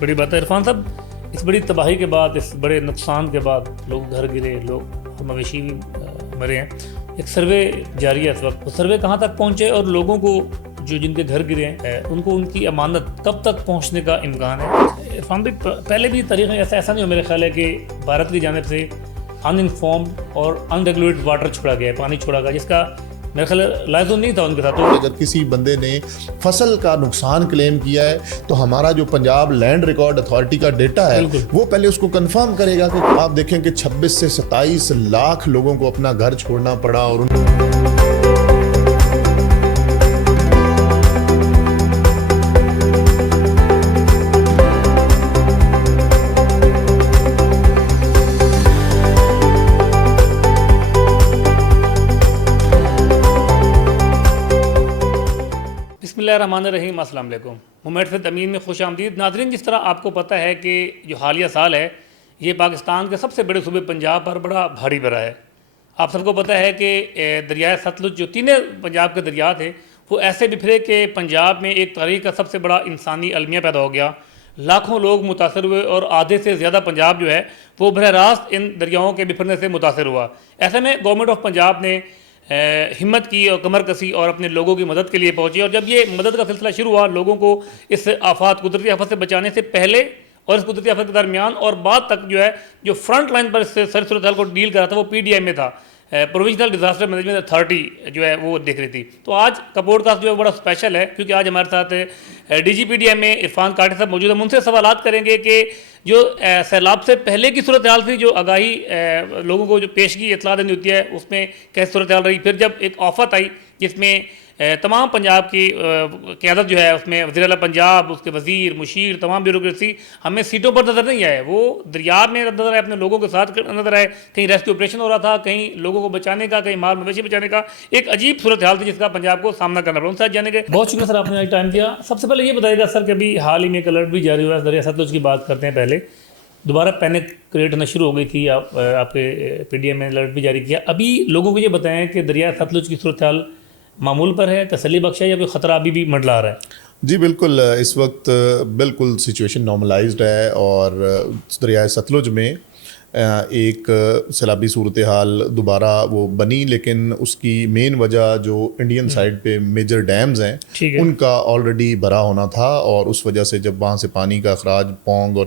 بڑی بات ہے عرفان صاحب، اس بڑی تباہی کے بعد، اس بڑے نقصان کے بعد، لوگ گھر گرے، لوگ مویشی بھی مرے ہیں، ایک سروے جاری ہے اس وقت. وہ سروے کہاں تک پہنچے اور لوگوں کو جو جن کے گھر گرے ہیں ان کو ان کی امانت کب تک پہنچنے کا امکان ہے؟ عرفان بھائی، پہلے بھی تاریخ میں ایسا نہیں ہو میرے خیال ہے کہ بھارت کی جانب سے ان انفارمڈ اور ان ریگولیٹڈ واٹر چھوڑا گیا ہے، پانی چھوڑا گیا، جس کا میرا خیال لازم نہیں تھا ان کے ساتھ. اگر کسی بندے نے فصل کا نقصان کلیم کیا ہے تو ہمارا جو پنجاب لینڈ ریکارڈ اتھارٹی کا ڈیٹا ہے وہ پہلے اس کو کنفرم کرے گا. کہ آپ دیکھیں کہ 26 سے 27 لاکھ لوگوں کو اپنا گھر چھوڑنا پڑا اور بسم اللہ الرحمن الرحیم. السلام علیکم. مومنٹ سے تمیم میں خوش آمدید. ناظرین، جس طرح آپ کو پتہ ہے کہ جو حالیہ سال ہے یہ پاکستان کے سب سے بڑے صوبے پنجاب پر بڑا بھاری پڑا ہے. آپ سب کو پتہ ہے کہ دریائے ستلج جو تینوں پنجاب کے دریا تھے وہ ایسے بکھرے کہ پنجاب میں ایک تاریخ کا سب سے بڑا انسانی المیہ پیدا ہو گیا. لاکھوں لوگ متاثر ہوئے اور آدھے سے زیادہ پنجاب جو ہے وہ براہ راست ان دریاؤں کے بکھرنے سے متاثر ہوا. ایسے میں گورنمنٹ آف پنجاب نے ہمت کی اور کمر کسی اور اپنے لوگوں کی مدد کے لیے پہنچی. اور جب یہ مدد کا سلسلہ شروع ہوا، لوگوں کو اس آفات، قدرتی آفت سے بچانے سے پہلے اور اس قدرتی آفت کے درمیان اور بعد تک جو فرنٹ لائن پر اس سر صورتحال کو ڈیل کر رہا تھا وہ پی ڈی ایم میں تھا، پروونشنل ڈیزاسٹر مینجمنٹ اتھارٹی جو ہے وہ دیکھ رہی تھی. تو آج کا پوڈ کاسٹ جو ہے بڑا اسپیشل ہے کیونکہ آج ہمارے ساتھ D G P D M میں عرفان کاٹے صاحب موجود ہیں. ان سے سوالات کریں گے کہ جو سیلاب سے پہلے کی صورتحال تھی، جو آگاہی لوگوں کو جو پیشگی اطلاع دینی ہوتی ہے، اس میں کیسی صورتحال رہی. پھر جب ایک آفت آئی جس میں تمام پنجاب کی قیادت جو ہے، اس میں وزیر اعلیٰ پنجاب، اس کے وزیر، مشیر، تمام بیوروکریسی ہمیں سیٹوں پر نظر نہیں آئے، وہ دریا میں نظر آئے، اپنے لوگوں کے ساتھ نظر آئے. کہیں ریسکیو آپریشن ہو رہا تھا، کہیں لوگوں کو بچانے کا، کہیں مال مویشی بچانے کا. ایک عجیب صورتحال تھی جس کا پنجاب کو سامنا کرنا پڑا. ان سے جانے کے بہت شکریہ سر، آپ نے ٹائم دیا. سب سے پہلے یہ بتائیے گا سر کہ ابھی حال ہی میں ایک الرٹ بھی جاری ہوا ہے دریا ستلج کی بات کرتے ہیں. پہلے دوبارہ پینک کریٹ ہونا شروع ہو گئی تھی، آپ کے پی ڈی ایم نے الرٹ بھی جاری کیا. ابھی لوگوں کو یہ بتائیں کہ دریا ستلج کی صورتحال معمول پر ہے، تسلی بخش ہے، یا کوئی خطرہ ابھی بھی منڈلا رہا ہے؟ جی بالکل، اس وقت بالکل سچویشن نارملائزڈ ہے اور دریائے ستلج میں ایک سیلابی صورتحال دوبارہ وہ بنی، لیکن اس کی مین وجہ جو انڈین سائڈ پہ میجر ڈیمز ہیں ان کا آلریڈی بھرا ہونا تھا، اور اس وجہ سے جب وہاں سے پانی کا اخراج پونگ اور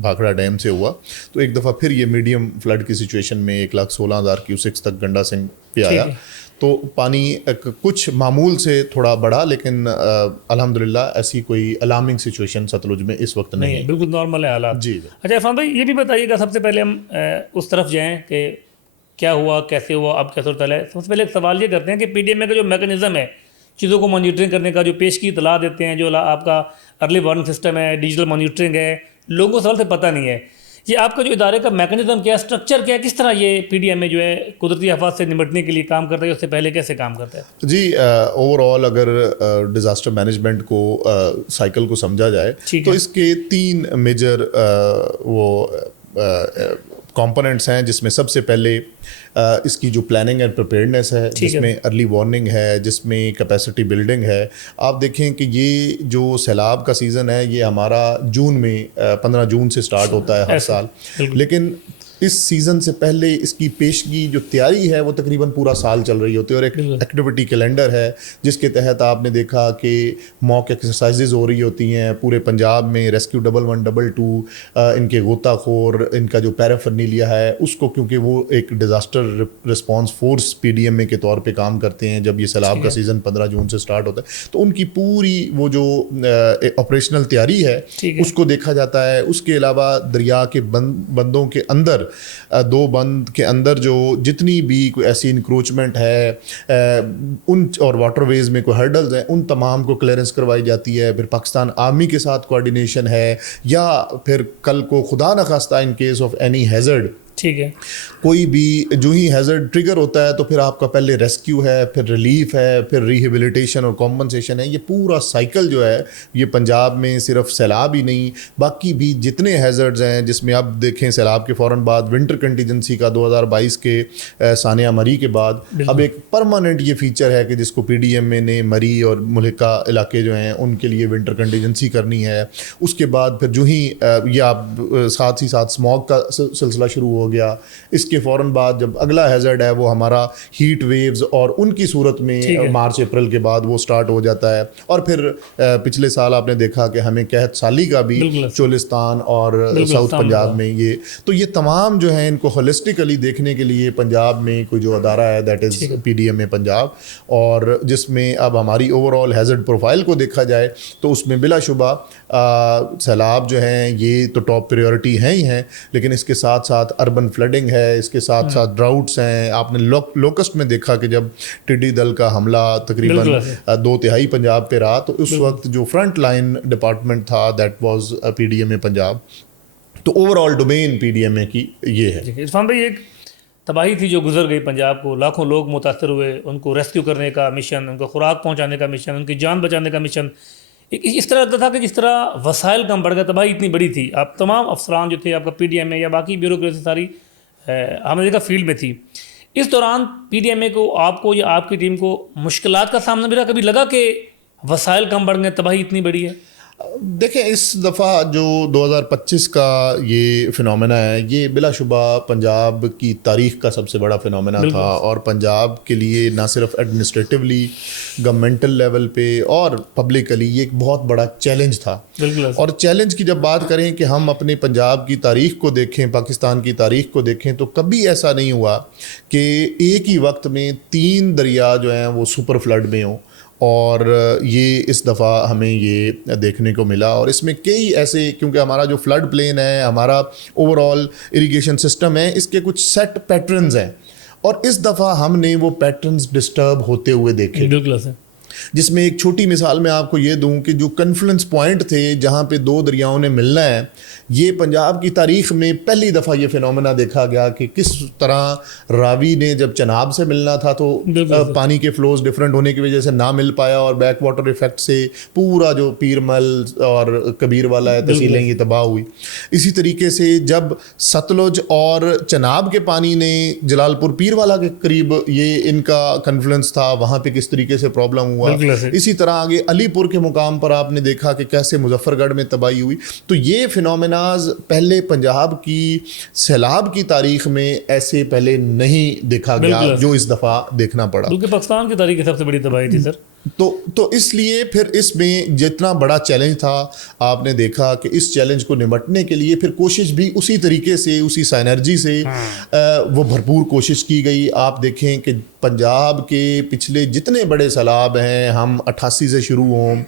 بھاکڑا ڈیم سے ہوا تو ایک دفعہ پھر یہ میڈیم فلڈ کی سچویشن میں 1,16,000 کیوسکس تک گنڈا سنگھ پہ آیا. تو پانی کچھ معمول سے تھوڑا بڑھا، لیکن الحمدللہ ایسی کوئی الارمنگ سچویشن ستلج میں اس وقت نہیں ہے، بالکل نارمل ہے حالات. جی اچھا عرفان بھائی، یہ بھی بتائیے گا سب سے پہلے ہم اس طرف جائیں کہ کیا ہوا، کیسے ہوا، اب کیا صورتحال ہے. سب سے پہلے ایک سوال یہ کرتے ہیں کہ پی ڈی ایم اے کا جو میکانزم ہے چیزوں کو مانیٹرنگ کرنے کا، جو پیش کی اطلاع دیتے ہیں، جو آپ کا ارلی وارننگ سسٹم ہے، ڈیجیٹل مانیٹرنگ ہے، لوگوں کو سوال سے پتہ نہیں ہے. یہ آپ کا جو ادارے کا میکانزم کیا ہے، اسٹرکچر کیا ہے، کس طرح یہ پی ڈی ایم اے جو ہے قدرتی آفات سے نمٹنے کے لیے کام کرتا ہے، اس سے پہلے کیسے کام کرتا ہے؟ جی اوور آل اگر ڈیزاسٹر مینجمنٹ کو سائیکل کو سمجھا جائے تو اس کے 3 میجر وہ کمپوننٹس ہیں، جس میں سب سے پہلے اس کی جو پلاننگ اینڈ پریپیئرنیس ہے، جس میں ارلی وارننگ ہے، جس میں کیپیسٹی بلڈنگ ہے. آپ دیکھیں کہ یہ جو سیلاب کا سیزن ہے یہ ہمارا جون میں 15 جون سے سٹارٹ ہوتا ہے ہر سال، لیکن اس سیزن سے پہلے اس کی پیشگی جو تیاری ہے وہ تقریباً پورا سال چل رہی ہوتی ہے، اور ایک ایکٹیویٹی کیلنڈر ہے جس کے تحت آپ نے دیکھا کہ موک ایکسرسائزز ہو رہی ہوتی ہیں پورے پنجاب میں. ریسکیو 1112 ان کے غوطہ خور، ان کا جو پیرافرنیلیا ہے اس کو، کیونکہ وہ ایک disaster response force P D M A کے طور پہ کام کرتے ہیں جب یہ سیلاب کا سیزن 15 جون سے سٹارٹ ہوتا ہے، تو ان کی پوری وہ جو آپریشنل تیاری ہے اس کو دیکھا جاتا ہے. اس کے علاوہ دریا کے بندوں کے اندر، 2 بند کے اندر جو جتنی بھی کوئی ایسی انکروچمنٹ ہے ان اور واٹر ویز میں کوئی ہرڈلز ہیں ان تمام کو کلیئرنس کروائی جاتی ہے. پھر پاکستان آرمی کے ساتھ کوآرڈینیشن ہے، یا پھر کل کو خدا نخواستہ in case of any hazard ٹھیک ہے. کوئی بھی جو ہی ہیزرڈ ٹریگر ہوتا ہے تو پھر آپ کا پہلے ریسکیو ہے, پھر ریلیف ہے, پھر ریہیبلیٹیشن اور کمپنسیشن ہے. یہ پورا سائیکل جو ہے یہ پنجاب میں صرف سیلاب ہی نہیں, باقی بھی جتنے ہیزرڈز ہیں, جس میں اب دیکھیں سیلاب کے فوراً بعد ونٹر کنٹیجنسی کا 2022 کے ثانیہ مری کے بعد اب ایک پرماننٹ یہ فیچر ہے کہ جس کو پی ڈی ایم اے نے مری اور ملکہ علاقے جو ہیں ان کے لیے ونٹر کنٹیجنسی کرنی ہے. اس کے بعد پھر جو ہی یہ آپ ساتھ ہی ساتھ اسموگ کا سلسلہ شروع ہو گیا. اس کے فوراً بعد جب اگلا ہیزرڈ ہے وہ ہمارا ہیٹ ویوز, اور ان کی صورت میں مارچ اپریل کے بعد وہ سٹارٹ ہو جاتا ہے. اور پھر پچھلے سال آپ نے دیکھا کہ ہمیں قحط سالی کا بھی چولستان اور ساؤتھ پنجاب میں یہ تمام جو ہیں ان کو ہولسٹکلی دیکھنے کے لیے پنجاب میں کوئی جو ادارہ ہے that is P D M A Punjab, اور جس میں اب ہماری اوور آل ہیزرڈ پروفائل کو دیکھا جائے تو اس میں بلا شبہ سیلاب جو ہیں یہ تو ٹاپ پریورٹی ہیں ہی ہیں, لیکن اس کے ساتھ ساتھ اربن فلڈنگ ہے, اس کے ساتھ ساتھ ڈراؤٹس ہیں. آپ نے لوکسٹ میں دیکھا کہ جب ٹڈی دل کا حملہ تقریباً 2/3 پنجاب پہ رہا تو اس وقت جو فرنٹ لائن ڈپارٹمنٹ تھا that was P D M A Punjab. تو overall domain P D M A کی یہ ہے. عرفان بھائی, ایک تباہی تھی جو گزر گئی پنجاب کو, لاکھوں لوگ متاثر ہوئے, ان کو ریسکیو کرنے کا مشن, ان کو خوراک پہنچانے کا مشن, ان کی جان بچانے کا مشن. اس طرح لگتا تھا کہ جس طرح وسائل کم پڑ گیا, تباہی اتنی بڑی تھی. آپ تمام افسران جو تھے, آپ کا پی ڈی ایم اے یا باقی بیوروکریسی ساری ہم نے دیکھا فیلڈ میں تھی. اس دوران پی ڈی ایم اے کو, آپ کو یا آپ کی ٹیم کو مشکلات کا سامنا بھی رہا, کبھی لگا کہ وسائل کم پڑ گئے, تباہی اتنی بڑی ہے؟ دیکھیں اس دفعہ جو 2025 کا یہ فنومینا ہے یہ بلا شبہ پنجاب کی تاریخ کا سب سے بڑا فنومینا تھا, اور پنجاب کے لیے نہ صرف ایڈمنسٹریٹولی گورنمنٹل لیول پہ اور پبلکلی یہ ایک بہت بڑا چیلنج تھا. اور چیلنج کی جب بات کریں کہ ہم اپنے پنجاب کی تاریخ کو دیکھیں, پاکستان کی تاریخ کو دیکھیں, تو کبھی ایسا نہیں ہوا کہ ایک ہی وقت میں 3 دریا جو ہیں وہ سپر فلڈ میں ہوں, اور یہ اس دفعہ ہمیں یہ دیکھنے کو ملا. اور اس میں کئی ایسے, کیونکہ ہمارا جو فلڈ پلین ہے, ہمارا اوور آل اریگیشن سسٹم ہے, اس کے کچھ سیٹ پیٹرنز ہیں, اور اس دفعہ ہم نے وہ پیٹرنز ڈسٹرب ہوتے ہوئے دیکھے. جس میں ایک چھوٹی مثال میں آپ کو یہ دوں کہ جو کنفلنس پوائنٹ تھے جہاں پہ 2 دریاؤں نے ملنا ہے, یہ پنجاب کی تاریخ میں پہلی دفعہ یہ فنومینا دیکھا گیا کہ کس طرح راوی نے جب چناب سے ملنا تھا تو پانی کے فلوز ڈفرینٹ ہونے کی وجہ سے نہ مل پایا, اور بیک واٹر ایفیکٹ سے پورا جو پیرمل اور کبیر والا ہے تحصیلیں یہ تباہ ہوئی. اسی طریقے سے جب ستلج اور چناب کے پانی نے جلال پور پیر والا کے قریب یہ ان کا کنفلنس تھا, وہاں پہ کس طریقے سے پرابلم ہوا. اسی طرح آگے علی پور کے مقام پر آپ نے دیکھا کہ کیسے مظفر گڑھ میں تباہی ہوئی. تو یہ فنومیناز پہلے پنجاب کی سیلاب کی تاریخ میں ایسے پہلے نہیں دیکھا گیا جو اس دفعہ دیکھنا پڑا, بلکہ پاکستان کی تاریخ کی سب سے بڑی تباہی تھی سر. تو اس لیے پھر اس میں جتنا بڑا چیلنج تھا, آپ نے دیکھا کہ اس چیلنج کو نمٹنے کے لیے پھر کوشش بھی اسی طریقے سے, اسی سائنرجی سے وہ بھرپور کوشش کی گئی. آپ دیکھیں کہ پنجاب کے پچھلے جتنے بڑے سیلاب ہیں, ہم 88 سے شروع ہوں,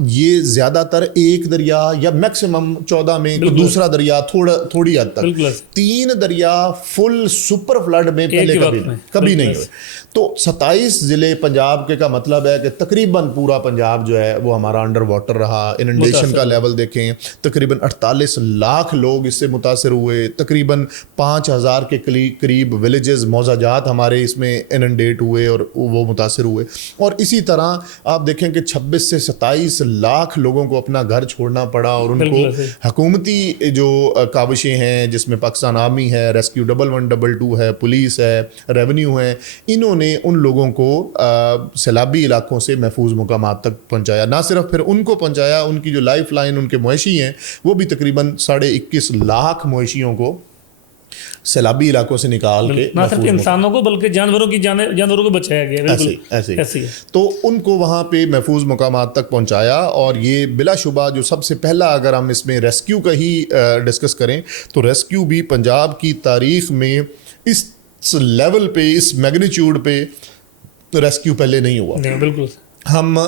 یہ زیادہ تر ایک دریا یا میکسیمم 14 میں دوسرا دریا تھوڑی حد تک, 3 دریا فل سپر فلڈ میں پہلے کبھی نہیں ہوئے. تو 27 ضلع پنجاب کے کا مطلب ہے کہ تقریباً پورا پنجاب جو ہے وہ ہمارا انڈر واٹر رہا. اننڈیشن کا لیول دیکھیں, تقریباً 48 لاکھ لوگ اس سے متاثر ہوئے, تقریباً 5000 کے قریب ولیجز موضع جات ہمارے اس میں اننڈیٹ ہوئے اور وہ متاثر ہوئے. اور اسی طرح آپ دیکھیں کہ 26 سے 27 لاکھ لوگوں کو اپنا گھر چھوڑنا پڑا, اور ان کو حکومتی جو کاوشیں ہیں جس میں پاکستان آرمی ہے, ریسکیو 1112 ہے, پولیس ہے, ریونیو ہے, انہوں نے ان لوگوں کو سیلابی علاقوں سے محفوظ مقامات تک پہنچایا. نہ صرف پھر ان کو پہنچایا, ان کی جو لائف لائن ان کے مویشی ہیں وہ بھی تقریباً 21.5 لاکھ مویشیوں کو سیلابی علاقوں سے نکال کے, نہ صرف انسانوں کو بلکہ جانوروں کو بچایا گیا. ایسے تو ان کو وہاں پہ محفوظ مقامات تک پہنچایا. اور یہ بلا شبہ جو سب سے پہلا, اگر ہم اس میں ریسکیو کا ہی ڈسکس کریں تو ریسکیو بھی پنجاب کی تاریخ میں اس لیول پہ, اس میگنیچیوڈ پہ ریسکیو پہلے نہیں ہوا. بالکل. ہم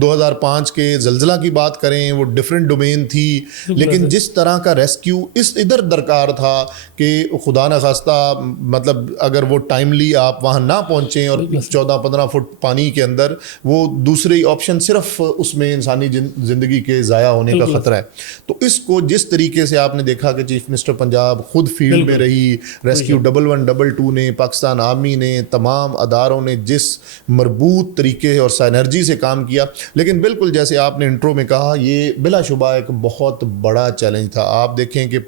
2005 کے زلزلہ کی بات کریں وہ ڈفرینٹ ڈومین تھی، لیکن جس طرح کا ریسکیو اس ادھر درکار تھا کہ خدا نخواستہ مطلب اگر وہ ٹائملی آپ وہاں نہ پہنچیں اور 14-15 فٹ پانی کے اندر، وہ دوسری آپشن صرف اس میں انسانی زندگی کے ضائع ہونے کا خطرہ ہے. تو اس کو جس طریقے سے آپ نے دیکھا کہ چیف منسٹر پنجاب خود فیلڈ میں رہی، ریسکیو 1112 نے، پاکستان آرمی نے، تمام اداروں نے جس مربوط طریقے اور انرجی سے کام کیا. لیکن بالکل جیسے آپ نے انٹرو میں کہا، یہ بلا شبہ ایک بہت بڑا چیلنج تھا. آپ دیکھیں کہ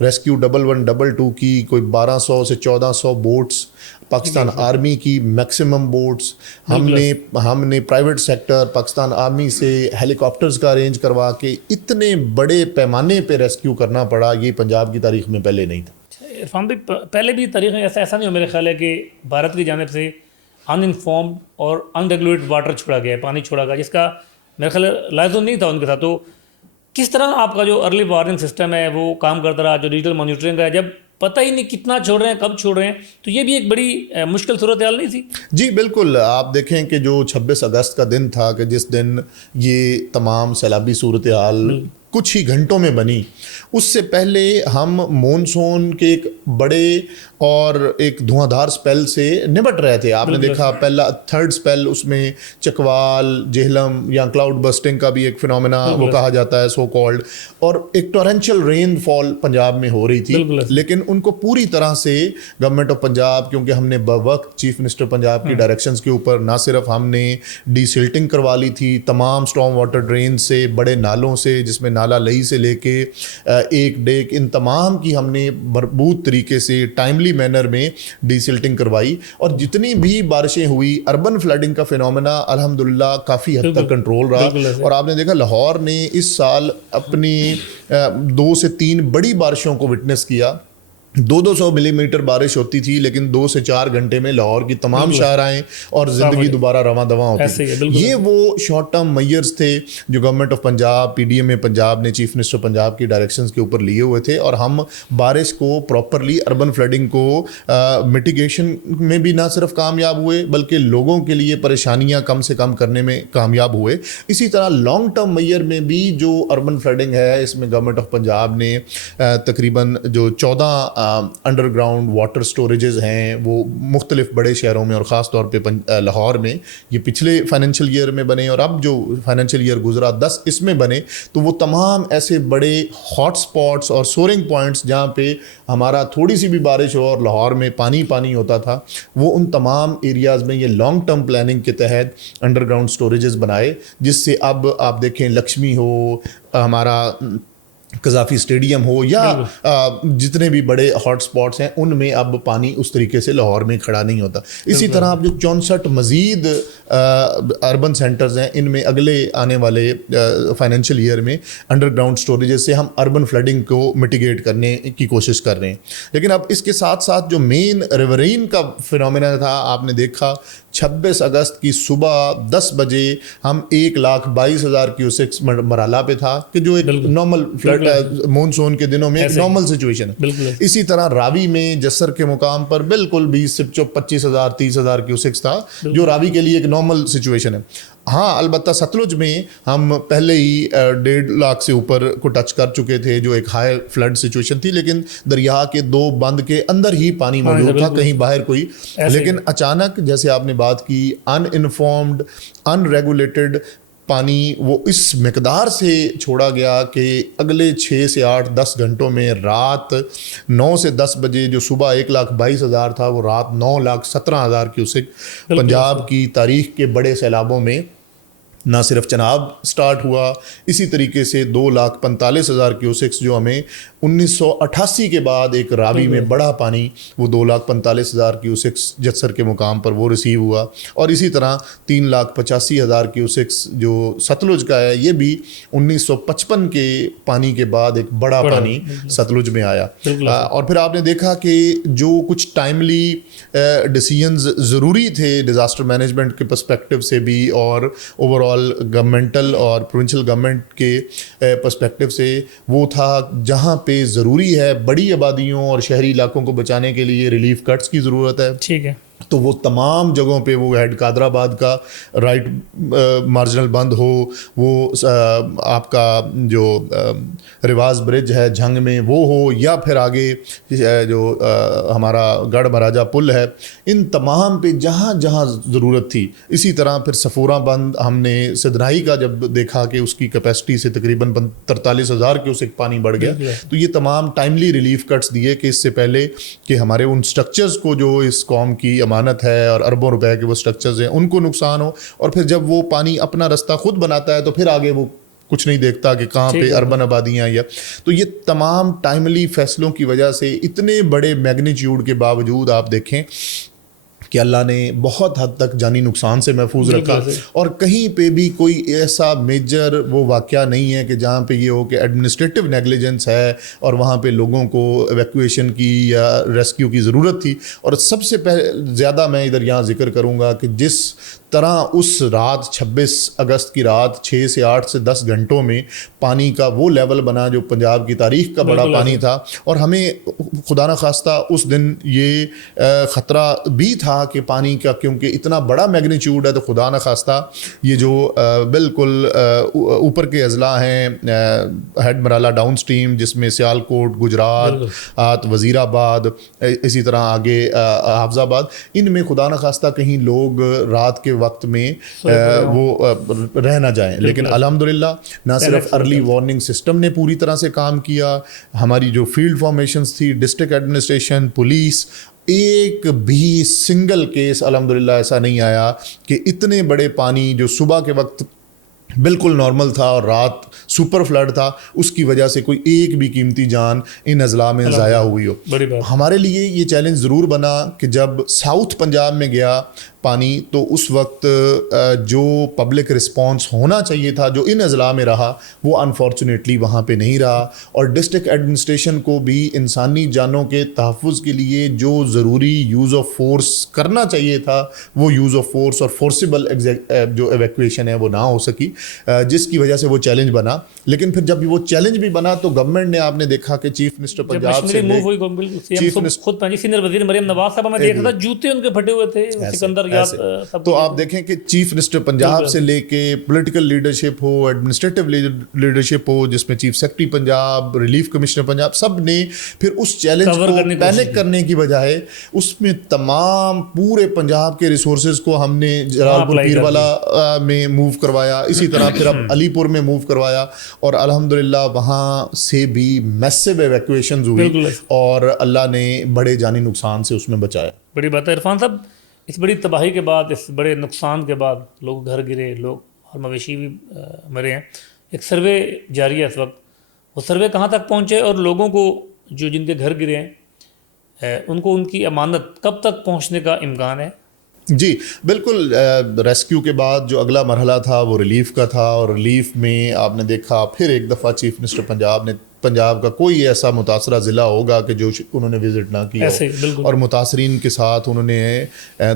ریسکیو 1112 کی کوئی 1200 سے 1400 بوٹس، پاکستان آرمی کی میکسیمم بوٹس، ہم نے پرائیویٹ سیکٹر پاکستان آرمی سے ہیلی کاپٹرز کا ارینج کروا کے اتنے بڑے پیمانے پہ ریسکیو کرنا پڑا. یہ پنجاب کی تاریخ میں پہلے نہیں تھا. عرفان بھائی پہلے بھی تاریخ میں ایسا نہیں ہو میرے خیال ہے کہ بھارت کی جانب سے ان انفارمڈ اور ان ریگولیٹڈ واٹر چھوڑا گیا ہے، پانی چھوڑا گیا، جس کا میرے خیال لائزون نہیں تھا ان کے ساتھ. تو کس طرح آپ کا جو ارلی وارننگ سسٹم ہے وہ کام کرتا رہا، جو ڈیجیٹل مانیٹرنگ ہے، جب پتہ ہی نہیں کتنا چھوڑ رہے ہیں، کب چھوڑ رہے ہیں، تو یہ بھی ایک بڑی مشکل صورتحال نہیں تھی؟ جی بالکل. آپ دیکھیں کہ جو 26 اگست کا دن تھا کہ جس دن یہ تمام سیلابی صورتحال کچھ ہی گھنٹوں میں بنی، اس سے پہلے ہم مونسون کے ایک بڑے اور ایک دھواں دھار سپیل سے نبٹ رہے تھے. آپ نے دیکھا پہلا تھرڈ سپیل، اس میں چکوال، جہلم یا کلاؤڈ بسٹنگ کا بھی ایک فنومینا وہ کہا جاتا ہے سو کالڈ، اور ایک ٹورینشل رین فال پنجاب میں ہو رہی تھی. لیکن ان کو پوری طرح سے گورنمنٹ آف پنجاب، کیونکہ ہم نے بوقت چیف منسٹر پنجاب کی ڈائریکشنز کے اوپر نہ صرف ہم نے ڈی سلٹنگ کروا لی تھی تمام اسٹارم واٹر ڈرین سے، بڑے نالوں سے، جس میں نالا لئی سے لے کے ایک ڈیک، ان تمام کی ہم نے مربوط طریقے سے ٹائملی مینر میں ڈی سلٹنگ کروائی. اور جتنی بھی بارشیں ہوئی، اربن فلڈنگ کا فینومینا الحمدللہ کافی حد تک کنٹرول رہا. اور آپ نے دیکھا لاہور نے اس سال اپنی 2 سے 3 بڑی بارشوں کو وٹنس کیا. 200 ملی میٹر بارش ہوتی تھی، لیکن 2 سے 4 گھنٹے میں لاہور کی تمام شاہراہیں اور زندگی دوبارہ رواں دواں ہوتی تھی. یہ وہ شارٹ ٹرم میئرز تھے جو government of Punjab, P D M A Punjab نے چیف منسٹر پنجاب کی ڈائریکشنز کے اوپر لیے ہوئے تھے. اور ہم بارش کو پراپرلی، اربن فلڈنگ کو میٹیگیشن میں بھی نہ صرف کامیاب ہوئے بلکہ لوگوں کے لیے پریشانیاں کم سے کم کرنے میں کامیاب ہوئے. اسی طرح لانگ ٹرم میئر میں بھی جو اربن فلڈنگ ہے، اس میں گورنمنٹ آف پنجاب نے تقریباً جو 14 انڈر گراؤنڈ واٹر سٹوریجز ہیں وہ مختلف بڑے شہروں میں اور خاص طور پہ لاہور میں یہ پچھلے فائنینشیل ایئر میں بنے، اور اب جو فائنینشیل ایئر گزرا 10 اس میں بنے. تو وہ تمام ایسے بڑے ہاٹ سپاٹس اور سورنگ پوائنٹس جہاں پہ ہمارا تھوڑی سی بھی بارش ہو اور لاہور میں پانی پانی ہوتا تھا، وہ ان تمام ایریاز میں یہ لانگ ٹرم پلاننگ کے تحت انڈر گراؤنڈ سٹوریجز بنائے، جس سے اب آپ دیکھیں لکشمی ہو، ہمارا قذافی اسٹیڈیم ہو، یا جتنے بھی بڑے ہاٹ سپاٹس ہیں ان میں اب پانی اس طریقے سے لاہور میں کھڑا نہیں ہوتا. اسی طرح اب جو 64 مزید اربن سینٹرز ہیں، ان میں اگلے آنے والے فائنینشیل ایئر میں انڈر گراؤنڈ سٹوریجز سے ہم اربن فلڈنگ کو میٹیگیٹ کرنے کی کوشش کر رہے ہیں. لیکن اب اس کے ساتھ ساتھ جو مین ریورین کا فنومینا تھا، آپ نے دیکھا 26 اگست کی صبح 10 بجے ہم 1,22,000 کیوسکس مرحلہ پہ تھا، کہ جو ایک نارمل فلڈ مونسون کے دنوں میں ایک نارمل سچویشن ہے. اسی طرح راوی میں جسر کے مقام پر بالکل 20 سے 25,000 30,000 کیوسکس تھا، جو راوی کے لیے ایک نارمل سچویشن ہے. ہاں البتہ ستلج میں ہم پہلے ہی 1.5 لاکھ سے اوپر کو ٹچ کر چکے تھے، جو ایک ہائی فلڈ سچویشن تھی، لیکن دریا کے 2 بند کے اندر ہی پانی موجود تھا، کہیں باہر کوئی. لیکن اچانک جیسے آپ نے بات کی، ان انفارمڈ، ان ریگولیٹڈ پانی وہ اس مقدار سے چھوڑا گیا کہ اگلے 6 سے 8 10 گھنٹوں میں رات 9 سے 10 بجے جو صبح 1,22,000 تھا، وہ رات 9,17,000 کیوسک پنجاب کی تاریخ کے بڑے سیلابوں میں نہ صرف چناب سٹارٹ ہوا، اسی طریقے سے 2,45,000 کیوسکس جو ہمیں 1988 کے بعد ایک راوی میں بڑا پانی، وہ 2,45,000 کیوسکس جسر کے مقام پر وہ ریسیو ہوا. اور اسی طرح 3,85,000 کیوسکس جو ستلج کا ہے، یہ بھی 1955 کے پانی کے بعد ایک بڑا پانی ستلج میں آیا. اور پھر آپ نے دیکھا کہ جو کچھ ٹائملی ڈیسیژنز ضروری تھے ڈیزاسٹر مینجمنٹ کے پرسپیکٹو سے بھی، اور اوور گورنمنٹل اور پروونشل گورنمنٹ کے پرسپیکٹو سے، وہ تھا جہاں پہ ضروری ہے بڑی آبادیوں اور شہری علاقوں کو بچانے کے لیے ریلیف کٹس کی ضرورت ہے. ٹھیک ہے. تو وہ تمام جگہوں پہ وہ ہیڈ قادرآباد کا رائٹ مارجنل بند ہو، وہ آپ کا جو رواز برج ہے جھنگ میں وہ ہو، یا پھر آگے جو ہمارا گڑھ مہاراجہ پل ہے، ان تمام پہ جہاں جہاں ضرورت تھی. اسی طرح پھر صفورہ بند ہم نے سدنائی کا جب دیکھا کہ اس کی کیپیسٹی سے تقریباً 43,000 کیوسک پانی بڑھ گیا، تو یہ تمام ٹائملی ریلیف کٹس دیے کہ اس سے پہلے کہ ہمارے ان سٹرکچرز کو جو اس قوم کی امانت ہے اور اربوں روپے کے وہ سٹرکچرز ہیں ان کو نقصان ہو. اور پھر جب وہ پانی اپنا رستہ خود بناتا ہے تو پھر آگے وہ کچھ نہیں دیکھتا کہ کہاں پہ اربن آبادیاں یا. تو یہ تمام ٹائملی فیصلوں کی وجہ سے اتنے بڑے میگنیچیوڈ کے باوجود آپ دیکھیں کہ اللہ نے بہت حد تک جانی نقصان سے محفوظ رکھا، اور کہیں پہ بھی کوئی ایسا میجر وہ واقعہ نہیں ہے کہ جہاں پہ یہ ہو کہ ایڈمنسٹریٹو نیگلیجنس ہے اور وہاں پہ لوگوں کو ایویکویشن کی یا ریسکیو کی ضرورت تھی. اور سب سے زیادہ میں ادھر یہاں ذکر کروں گا کہ جس طرح اس رات 26 اگست کی رات 6 سے 8 سے 10 گھنٹوں میں پانی کا وہ لیول بنا جو پنجاب کی تاریخ کا بڑا پانی تھا، اور ہمیں خدا نخواستہ اس دن یہ خطرہ بھی تھا کہ پانی کا کیونکہ اتنا بڑا میگنیچیوڈ ہے تو خدا نخواستہ یہ جو بالکل اوپر کے اضلاع ہیں ہیڈ مرالہ ڈاؤن سٹریم جس میں سیالکوٹ، گجرات، وزیر آباد، اسی طرح آگے حافظ آباد، ان میں خدا نخواستہ کہیں لوگ رات کے وقت میں وہ رہ نہ جائیں. لیکن الحمدللہ نہ صرف ارلی وارننگ سسٹم نے پوری طرح سے کام کیا، ہماری جو فیلڈ فارمیشنز تھی، ڈسٹرکٹ ایڈمنسٹریشن، پولیس، ایک بھی سنگل کیس الحمدللہ ایسا نہیں آیا کہ اتنے بڑے پانی جو صبح کے وقت بالکل نارمل تھا اور رات سپر فلڈ تھا اس کی وجہ سے کوئی ایک بھی قیمتی جان ان اضلاع میں ضائع ہوئی ہو. ہمارے لیے یہ چیلنج ضرور بنا کہ جب ساؤتھ پنجاب میں گیا پانی تو اس وقت جو پبلک رسپانس ہونا چاہیے تھا جو ان اضلاع میں رہا وہ انفارچونیٹلی وہاں پہ نہیں رہا. اور ڈسٹرکٹ ایڈمنسٹریشن کو بھی انسانی جانوں کے تحفظ کے لیے جو ضروری یوز آف فورس کرنا چاہیے تھا وہ یوز آف فورس اور فورسیبل جو ایویکویشن ہے وہ نہ ہو سکی، جس کی وجہ سے وہ چیلنج بنا. لیکن پھر جب وہ چیلنج بھی بنا تو گورنمنٹ نے، آپ نے دیکھا کہ چیف منسٹر پنجاب سے خود سینئر وزیر مریم نواز صاحب، میں دیکھ رہا تھا جوتے ان کے پھٹے ہوئے تھے سکندر. تو آپ دیکھیں کہ چیف منسٹر پنجاب سے لے کے پولیٹیکل لیڈرشپ ہو، ایڈمنسٹریٹو لیڈرشپ ہو جس میں chief secretary Punjab, relief commissioner Punjab, سب نے پھر اس چیلنج کو پینک کرنے کی بجائے اس میں تمام پورے پنجاب کے ریسورسز کو ہم نے جلال پور پیروالا میں موو کروایا، اسی طرح پھر اب علی پور میں موو کروایا، اور الحمدللہ وہاں سے بھی میسو ایویکویشنز ہوئی اور اللہ نے بڑے جانی نقصان سے اس میں بچایا. بڑی بات ہے عرفان صاحب. اس بڑی تباہی کے بعد، اس بڑے نقصان کے بعد لوگ گھر گرے، لوگ اور مویشی بھی مرے ہیں. ایک سروے جاری ہے اس وقت، وہ سروے کہاں تک پہنچے اور لوگوں کو جو جن کے گھر گرے ہیں ان کو ان کی امانت کب تک پہنچنے کا امکان ہے؟ جی بالکل. ریسکیو کے بعد جو اگلا مرحلہ تھا وہ ریلیف کا تھا، اور ریلیف میں آپ نے دیکھا پھر ایک دفعہ چیف منسٹر پنجاب نے پنجاب کا کوئی ایسا متاثرہ ضلع ہوگا کہ جو انہوں نے وزٹ نہ کیا ہو، اور متاثرین کے ساتھ انہوں نے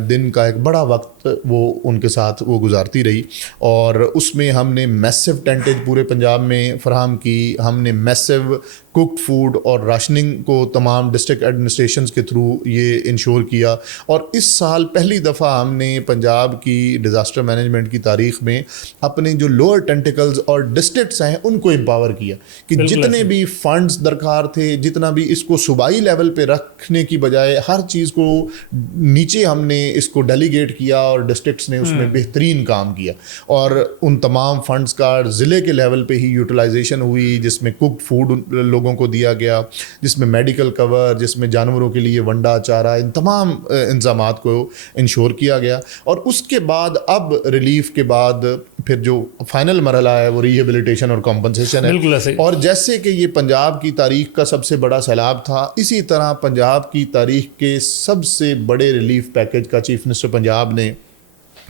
دن کا ایک بڑا وقت وہ ان کے ساتھ وہ گزارتی رہی. اور اس میں ہم نے میسو ٹینٹیج پورے پنجاب میں فراہم کی، ہم نے میسو کوکڈ فوڈ اور راشننگ کو تمام ڈسٹرکٹ ایڈمنسٹریشنز کے تھرو یہ انشور کیا. اور اس سال پہلی دفعہ ہم نے پنجاب کی ڈیزاسٹر مینجمنٹ کی تاریخ میں اپنے جو لوور ٹینٹیکلز اور ڈسٹرکٹس ہیں ان کو امپاور کیا کہ جتنے بھی فنڈز درکار تھے، جتنا بھی اس کو صوبائی لیول پہ رکھنے کی بجائے ہر چیز کو نیچے ہم نے اس کو ڈیلیگیٹ کیا، اور ڈسٹرکٹس نے اس میں بہترین کام کیا. اور ان تمام فنڈز کا ضلع کے لیول پہ ہی یوٹیلائزیشن ہوئی، جس میں کوکڈ فوڈ لوگوں کو دیا گیا، جس میں میڈیکل کور، جس میں جانوروں کے لیے ونڈا، چارہ، ان تمام انتظامات کو انشور کیا گیا. اور اس کے بعد اب ریلیف کے بعد پھر جو فائنل مرحلہ ہے وہ ریہیبلیٹیشن اور کمپنسیشن ہے. اور جیسے کہ یہ پنجاب کی تاریخ کا سب سے بڑا سیلاب تھا، اسی طرح پنجاب کی تاریخ کے سب سے بڑے ریلیف پیکج کا چیف منسٹر پنجاب نے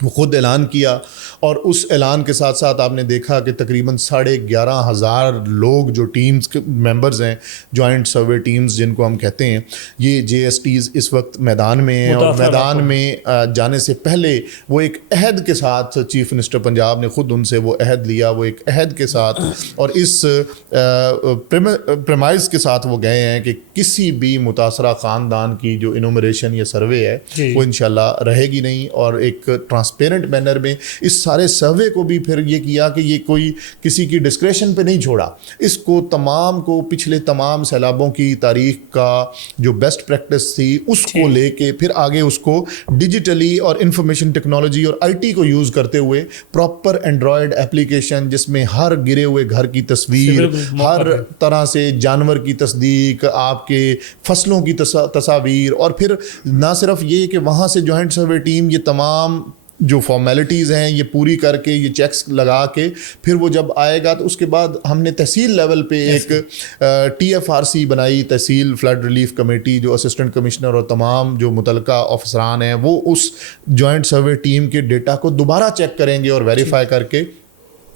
وہ خود اعلان کیا، اور اس اعلان کے ساتھ ساتھ آپ نے دیکھا کہ تقریباً 11,500 لوگ جو ٹیمز کے ممبرز ہیں، جوائنٹ سروے ٹیمز جن کو ہم کہتے ہیں، یہ جے ایس ٹیز اس وقت میدان میں ہیں، اور میدان میں جانے سے پہلے وہ ایک عہد کے ساتھ چیف منسٹر پنجاب نے خود ان سے وہ عہد لیا، وہ ایک عہد کے ساتھ اور اس پریمائز کے ساتھ وہ گئے ہیں کہ کسی بھی متاثرہ خاندان کی جو انومریشن یا سروے ہے وہ انشاءاللہ رہے گی نہیں، اور ایک ٹرانسپیرنٹ مینر میں اس سارے سروے کو بھی پھر یہ کیا کہ یہ کوئی کسی کی ڈسکریشن پہ نہیں چھوڑا، اس کو تمام کو پچھلے تمام سیلابوں کی تاریخ کا جو بیسٹ پریکٹس تھی اس کو لے کے پھر آگے اس کو ڈیجیٹلی اور انفارمیشن ٹیکنالوجی اور آئی ٹی کو یوز کرتے ہوئے پراپر اینڈرائڈ ایپلیکیشن جس میں ہر گرے ہوئے گھر کی تصویر، ہر طرح سے جانور کی تصدیق، آپ کے فصلوں کی تصاویر، اور پھر نہ صرف یہ کہ وہاں سے جوائنٹ سروے ٹیم یہ تمام جو فارمیلٹیز ہیں یہ پوری کر کے یہ چیکس لگا کے پھر وہ جب آئے گا تو اس کے بعد ہم نے تحصیل لیول پہ ایک ٹی ایف آر سی بنائی، تحصیل فلڈ ریلیف کمیٹی، جو اسسٹنٹ کمشنر اور تمام جو متعلقہ افسران ہیں وہ اس جوائنٹ سروے ٹیم کے ڈیٹا کو دوبارہ چیک کریں گے اور ویریفائی کر کے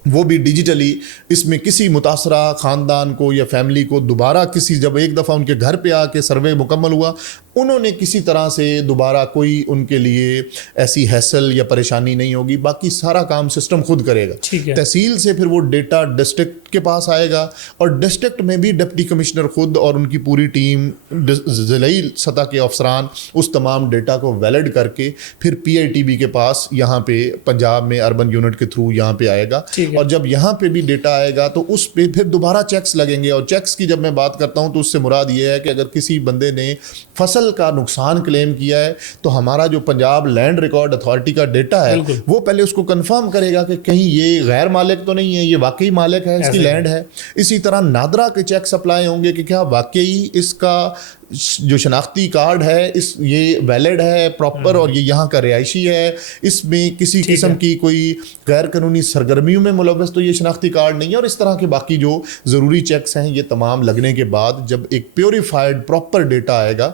وہ بھی ڈیجیٹلی اس میں کسی متاثرہ خاندان کو یا فیملی کو دوبارہ کسی جب ایک دفعہ ان کے گھر پہ آ کے سروے مکمل ہوا انہوں نے کسی طرح سے دوبارہ کوئی ان کے لیے ایسی ہیسل یا پریشانی نہیں ہوگی، باقی سارا کام سسٹم خود کرے گا۔ تحصیل سے پھر وہ ڈیٹا ڈسٹرکٹ کے پاس آئے گا اور ڈسٹرکٹ میں بھی ڈپٹی کمشنر خود اور ان کی پوری ٹیم ضلعی سطح کے افسران اس تمام ڈیٹا کو ویلڈ کر کے پھر پی آئی ٹی بی کے پاس یہاں پہ پنجاب میں اربن یونٹ کے تھرو یہاں پہ آئے گا، اور جب یہاں پہ بھی ڈیٹا آئے گا تو اس پہ پھر دوبارہ چیکس لگیں گے، اور چیکس کی جب میں بات کرتا ہوں تو اس سے مراد یہ ہے کہ اگر کسی بندے نے فصل کا نقصان کلیم کیا ہے تو ہمارا جو پنجاب لینڈ ریکارڈ اتھارٹی کا ڈیٹا ہے وہ پہلے اس کو کنفرم کرے گا کہ کہیں یہ غیر مالک تو نہیں ہے، یہ واقعی مالک ہے، اس کی لینڈ ہے۔ اسی طرح نادرا کے چیکس اپلائی ہوں گے کہ کیا واقعی اس کا جو شناختی کارڈ ہے یہ ویلڈ ہے، پراپر، اور یہ یہاں کا رہائشی ہے، اس میں کسی قسم کی کوئی غیر قانونی سرگرمیوں میں ملوث تو یہ شناختی کارڈ نہیں ہے، اور اس طرح کے باقی جو ضروری چیکس ہیں یہ تمام لگنے کے بعد جب ایک پیوریفائڈ پراپر ڈیٹا آئے گا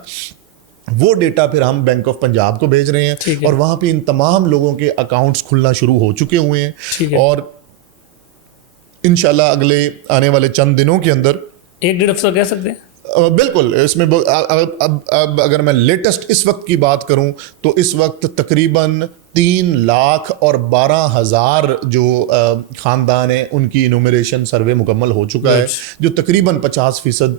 وہ ڈیٹا پھر ہم بینک آف پنجاب کو بھیج رہے ہیں، اور وہاں پہ ان تمام لوگوں کے اکاؤنٹس کھلنا شروع ہو چکے ہوئے ہیں، اور انشاءاللہ اگلے آنے والے چند دنوں کے اندر 1-1.5 ہفتے کہہ سکتے ہیں بالکل۔ اس میں اب اگر میں لیٹسٹ اس وقت کی بات کروں تو اس وقت تقریباً 3,12,000 جو خاندان ہیں ان کی انومریشن سروے مکمل ہو چکا ہے، جو تقریباً 50%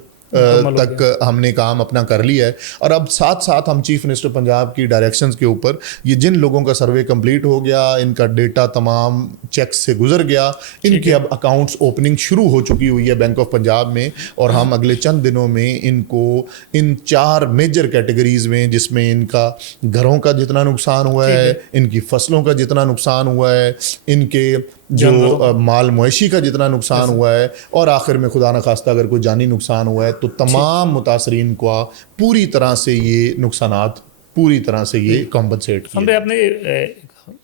تک ہم نے کام اپنا کر لیا ہے، اور اب ساتھ ساتھ ہم چیف منسٹر پنجاب کی ڈائریکشنز کے اوپر یہ جن لوگوں کا سروے کمپلیٹ ہو گیا، ان کا ڈیٹا تمام چیکس سے گزر گیا، ان کے اب اکاؤنٹس اوپننگ شروع ہو چکی ہوئی ہے بینک آف پنجاب میں، اور ہم اگلے چند دنوں میں ان کو ان 4 میجر کیٹیگریز میں، جس میں ان کا گھروں کا جتنا نقصان ہوا ہے، ان کی فصلوں کا جتنا نقصان ہوا ہے، ان کے جو مال مویشی کا جتنا نقصان ہوا ہے، اور آخر میں خدا نخواستہ اگر کوئی جانی نقصان ہوا ہے تو تمام متاثرین کو پوری طرح سے یہ نقصانات پوری طرح سے یہ کمپنسیٹ کیا۔ آپ نے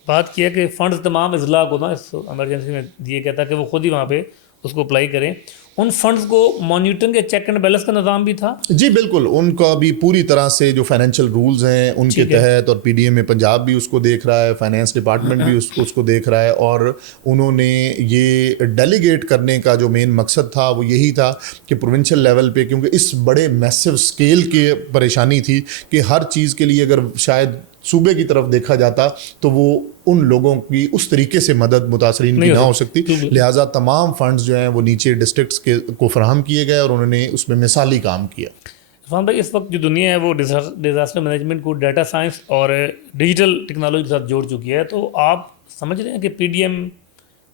بات کیا کہ فنڈز تمام اضلاع کو نا اس ایمرجنسی میں دیے گیا تھا کہ وہ خود ہی وہاں پہ اس کو اپلائی کریں، ان فنڈز کو مانیٹرنگ یا چیک اینڈ بیلنس کا نظام بھی تھا؟ جی بالکل، ان کا بھی پوری طرح سے جو فائنینشیل رولز ہیں ان کے تحت، اور پی ڈی ایم میں پنجاب بھی اس کو دیکھ رہا ہے، فائنینس ڈپارٹمنٹ بھی اس کو دیکھ رہا ہے، اور انہوں نے یہ ڈیلیگیٹ کرنے کا جو مین مقصد تھا وہ یہی تھا کہ پروونشل لیول پہ، کیونکہ اس بڑے میسو اسکیل کی پریشانی تھی کہ ہر چیز کے لیے اگر شاید صوبے کی طرف دیکھا جاتا تو وہ ان لوگوں کی اس طریقے سے مدد متاثرین کی نہ ہو سکتی، لہٰذا تمام فنڈز جو ہیں وہ نیچے ڈسٹرکٹس کے کو فراہم کیے گئے اور انہوں نے اس میں مثالی کام کیا۔ عرفان بھائی، اس وقت جو دنیا ہے وہ ڈیزاسٹر مینجمنٹ کو ڈیٹا سائنس اور ڈیجیٹل ٹیکنالوجی کے ساتھ جوڑ چکی ہے، تو آپ سمجھ رہے ہیں کہ پی ڈی ایم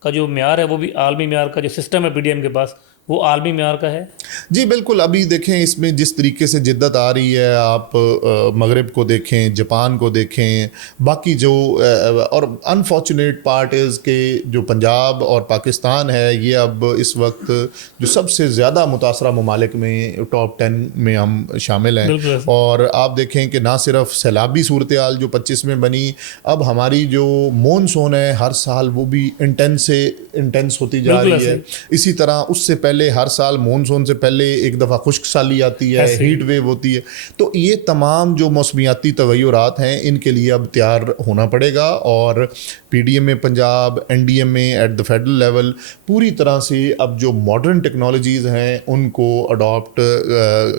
کا جو معیار ہے وہ بھی عالمی معیار کا جو سسٹم ہے پی ڈی ایم کے پاس وہ عالمی معیار کا ہے؟ جی بالکل، ابھی دیکھیں اس میں جس طریقے سے جدت آ رہی ہے، آپ مغرب کو دیکھیں، جاپان کو دیکھیں، باقی جو اور انفارچونیٹ پارٹ از کہ جو پنجاب اور پاکستان ہے یہ اب اس وقت جو سب سے زیادہ متاثرہ ممالک میں ٹاپ 10 میں ہم شامل ہیں، اور آپ دیکھیں کہ نہ صرف سیلابی صورتحال جو 25 میں بنی، اب ہماری جو مونسون ہے ہر سال وہ بھی انٹینس ہوتی جا رہی ہے، اسی طرح اس سے پہلے پہلے ہر سال مونسون سے پہلے ایک دفعہ خشک سالی آتی ہے, ہیٹ ویو ہوتی ہے. تو یہ تمام جو موسمیاتی تغیرات ہیں ان کے لیے اب تیار ہونا پڑے گا, اور پی ڈی ایم میں پنجاب, این ڈی ایم میں ایٹ دا فیڈرل لیول پوری طرح سے اب جو ماڈرن ٹیکنالوجیز ہیں ان کو اڈاپٹ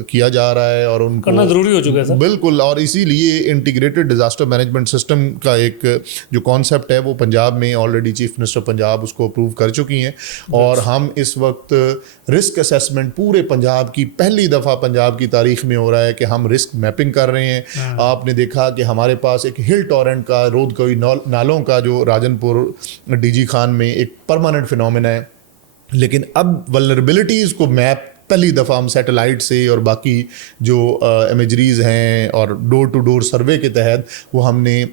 کیا جا رہا ہے اور ان کو کرنا ضروری ہو چکا ہے سر. بالکل, اور اسی لیے انٹیگریٹڈ ڈیزاسٹر مینجمنٹ سسٹم کا ایک جو کانسیپٹ ہے وہ پنجاب میں آلریڈی چیف منسٹر پنجاب اس کو اپروو کر چکی ہیں, اور ہم اس وقت رسک اسیسمنٹ پورے پنجاب کی پہلی دفعہ پنجاب کی تاریخ میں ہو رہا ہے کہ ہم رسک میپنگ کر رہے ہیں. آپ نے دیکھا کہ ہمارے پاس ایک ہل ٹورنٹ کا رود کوئی نالوں کا جو راجن پور ڈی جی خان میں ایک پرماننٹ فینومینا ہے, لیکن اب ولنریبلٹیز کو میپ پہلی دفعہ ہم سیٹلائٹ سے اور باقی جو امیجریز ہیں اور ڈور ٹو ڈور سروے کے تحت وہ ہم نے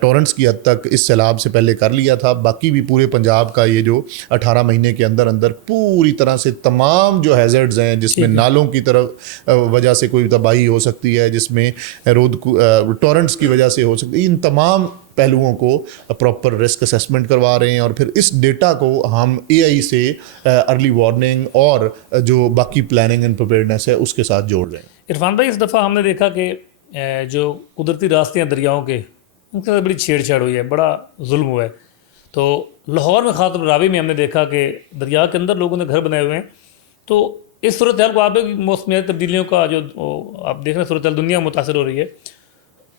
ٹورنٹس کی حد تک اس سیلاب سے پہلے کر لیا تھا. باقی بھی پورے پنجاب کا یہ جو 18 مہینے کے اندر اندر پوری طرح سے تمام جو ہیزرڈز ہیں جس میں نالوں کی طرف وجہ سے کوئی تباہی ہو سکتی ہے, جس میں ٹورنٹس کی وجہ سے ہو سکتی ہے, ان تمام پہلوؤں کو پراپر رسک اسیسمنٹ کروا رہے ہیں, اور پھر اس ڈیٹا کو ہم اے آئی سے ارلی وارننگ اور جو باقی پلاننگ اینڈ پریپیئرنیس ہے اس کے ساتھ جوڑ رہے ہیں. عرفان بھائی, اس دفعہ ہم نے دیکھا کہ جو قدرتی راستے ہیں دریاؤں کے, ان کے ساتھ بڑی چھیڑ چھاڑ ہوئی ہے, بڑا ظلم ہوا ہے. تو لاہور میں خاص طور پر راوی میں ہم نے دیکھا کہ دریا کے اندر لوگوں نے گھر بنائے ہوئے ہیں. تو اس صورتحال کو آپ موسمیاتی تبدیلیوں کا جو آپ دیکھ رہے ہیں صورتحال دنیا متاثر ہو رہی ہے,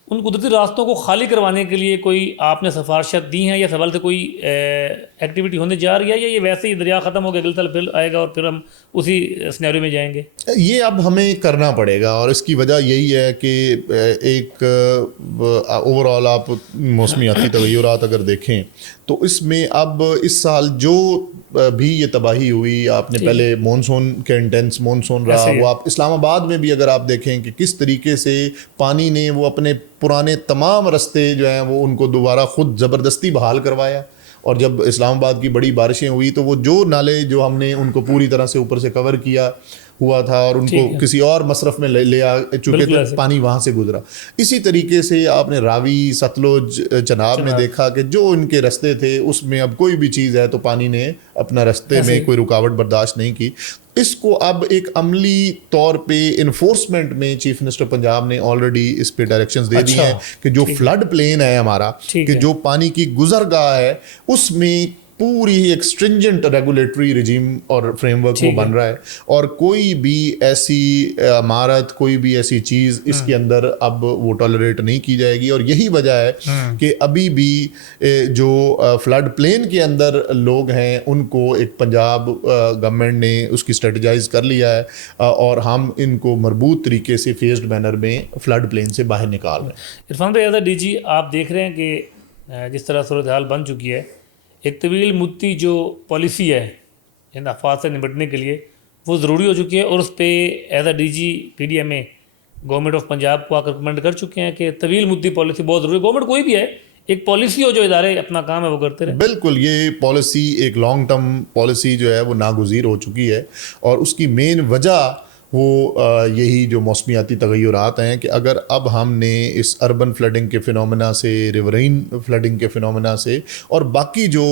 ان قدرتی راستوں کو خالی کروانے کے لیے کوئی آپ نے سفارشات دی ہیں یا سوال سے کوئی ایکٹیویٹی ہونے جا رہی ہے, یا یہ ویسے ہی دریا ختم ہو گیا اگلے سال پھر آئے گا اور پھر ہم اسی سینیریو میں جائیں گے؟ یہ اب ہمیں کرنا پڑے گا, اور اس کی وجہ یہی ہے کہ ایک اوور آل آپ موسمیاتی تغیرات اگر دیکھیں تو اس میں اب اس سال جو بھی یہ تباہی ہوئی, آپ نے پہلے مونسون کے انٹینس مونسون رہا, وہ آپ اسلام آباد میں بھی اگر آپ دیکھیں کہ کس طریقے سے پانی نے وہ اپنے پرانے تمام رستے جو ہیں وہ ان کو دوبارہ خود زبردستی بحال کروایا, اور جب اسلام آباد کی بڑی بارشیں ہوئی تو وہ جو نالے جو ہم نے ان کو پوری طرح سے اوپر سے کور کیا ہوا تھا اور ان کو کسی اور مصرف میں لے آ چکے تھے, پانی وہاں سے گزرا. اسی طریقے سے آپ نے راوی, ستلج, چناب میں دیکھا کہ جو ان کے رستے تھے اس میں اب کوئی بھی چیز ہے تو پانی نے اپنا رستے میں کوئی رکاوٹ برداشت نہیں کی. اس کو اب ایک عملی طور پہ انفورسمنٹ میں چیف منسٹر پنجاب نے آلریڈی اس پہ ڈائریکشنز دے دی ہیں کہ جو فلڈ پلین ہے ہمارا, کہ جو پانی کی گزرگاہ ہے اس میں پوری ایک اسٹرنجنٹ ریگولیٹری رجیم اور فریم ورک وہ بن رہا ہے, اور کوئی بھی ایسی عمارت, کوئی بھی ایسی چیز اس کے اندر اب وہ ٹالریٹ نہیں کی جائے گی. اور یہی وجہ ہے کہ ابھی بھی جو فلڈ پلین کے اندر لوگ ہیں ان کو ایک پنجاب گورنمنٹ نے اس کی اسٹریٹجائز کر لیا ہے, اور ہم ان کو مربوط طریقے سے فیزڈ مینر میں فلڈ پلین سے باہر نکال رہے ہیں. عرفان بھائی, ایز اے ڈی جی آپ دیکھ رہے ہیں کہ جس طرح صورتحال بن چکی ہے, ایک طویل مدتی جو پالیسی ہے ان آفات سے نمٹنے کے لیے وہ ضروری ہو چکی ہے, اور اس پہ as a D G P D M a government of Punjab کو آ کر ریکمینڈ کر چکے ہیں کہ طویل مدتی پالیسی بہت ضروری ہے. گورنمنٹ کوئی بھی ہے, ایک پالیسی ہو جو ادارے اپنا کام ہے وہ کرتے رہے. بالکل, یہ پالیسی ایک لانگ ٹرم پالیسی جو ہے وہ ناگزیر ہو چکی ہے, اور اس کی مین وجہ وہ یہی جو موسمیاتی تغیرات ہیں کہ اگر اب ہم نے اس اربن فلڈنگ کے فنومنا سے, ریورین فلڈنگ کے فنومنا سے, اور باقی جو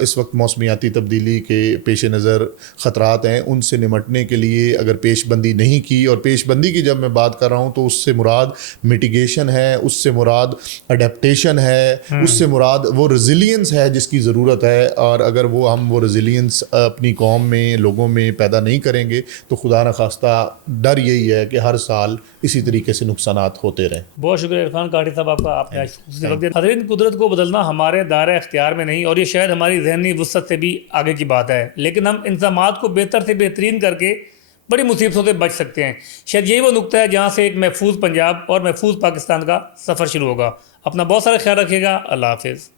اس وقت موسمیاتی تبدیلی کے پیش نظر خطرات ہیں ان سے نمٹنے کے لیے اگر پیش بندی نہیں کی, اور پیش بندی کی جب میں بات کر رہا ہوں تو اس سے مراد میٹیگیشن ہے, اس سے مراد اڈیپٹیشن ہے, اس سے مراد وہ ریزیلینس ہے جس کی ضرورت ہے. اور اگر ہم وہ ریزیلینس اپنی قوم میں, لوگوں میں پیدا نہیں کریں گے تو خدا نخواستہ ڈر یہی ہے کہ ہر سال اسی طریقے سے نقصانات ہوتے رہیں. بہت شکریہ عرفان کاٹھی صاحب آپ کا, آپ نے وقت دیا. حضرین, قدرت کو بدلنا ہمارے دائرۂ اختیار میں نہیں, اور یہ شاید ہماری ذہنی وسعت سے بھی آگے کی بات ہے, لیکن ہم انتظامات کو بہتر سے بہترین کر کے بڑی مصیبتوں سے بچ سکتے ہیں. شاید یہی وہ نقطہ ہے جہاں سے ایک محفوظ پنجاب اور محفوظ پاکستان کا سفر شروع ہوگا. اپنا بہت سارا خیال رکھیے گا. اللہ حافظ.